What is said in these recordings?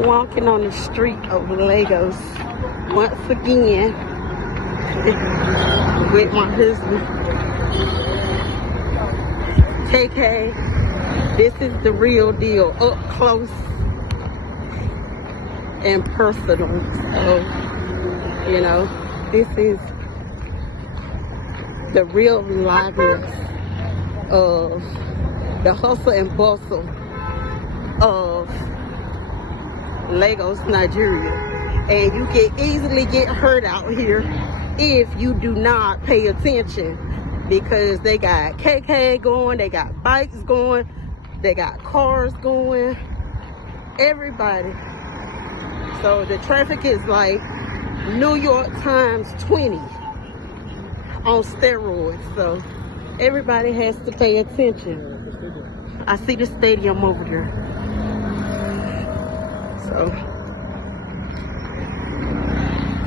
Walking on the street of Lagos once again with my husband. KK, this is the real deal, up close and personal. So, you know, this is the real liveness of the hustle and bustle of Lagos, Nigeria. And you can easily get hurt out here if you do not pay attention, because they got KK going, they got bikes going, they got cars going, everybody. So the traffic is like New York times 20 on steroids. So everybody has to pay attention. I see the stadium over there.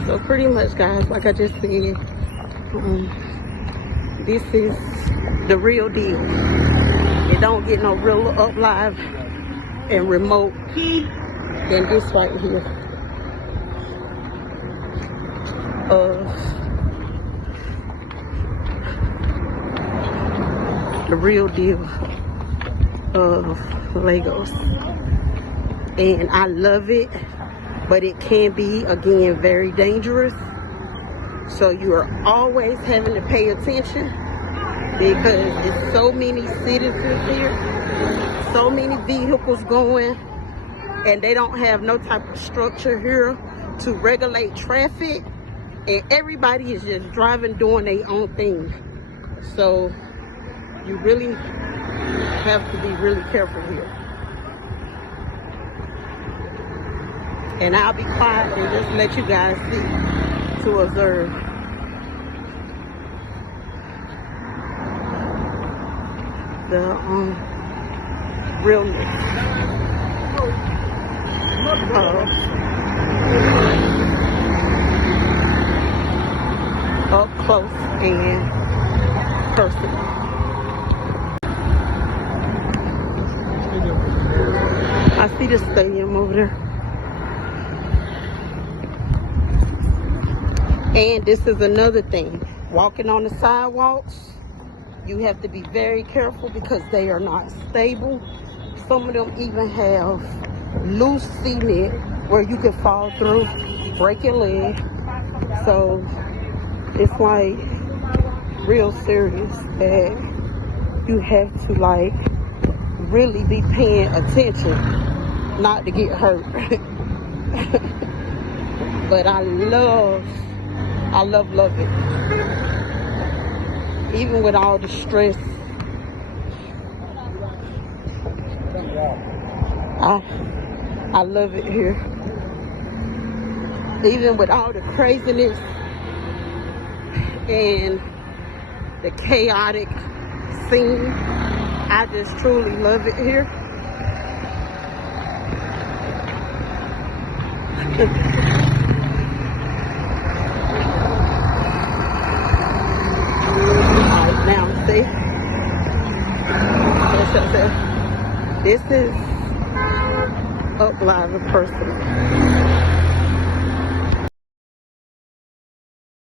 So pretty much, guys, like I just said, this is the real deal. It don't get no real up live and remote than this right here. The real deal of Lagos. And I love it, but it can be, again, very dangerous. So you are always having to pay attention, because there's so many citizens here, so many vehicles going, and they don't have no type of structure here to regulate traffic, and everybody is just driving, doing their own thing. So you really have to be really careful here. And I'll be quiet and just let you guys see, to observe. The realness up close and personal. I see the stadium over there. And this is another thing. Walking on the sidewalks, you have to be very careful because they are not stable. Some of them even have loose cement where you can fall through, break your leg. So it's like real serious that you have to like really be paying attention not to get hurt. But I love it. Even with all the stress, I love it here. Even with all the craziness and the chaotic scene, I just truly love it here. This is up live and personal.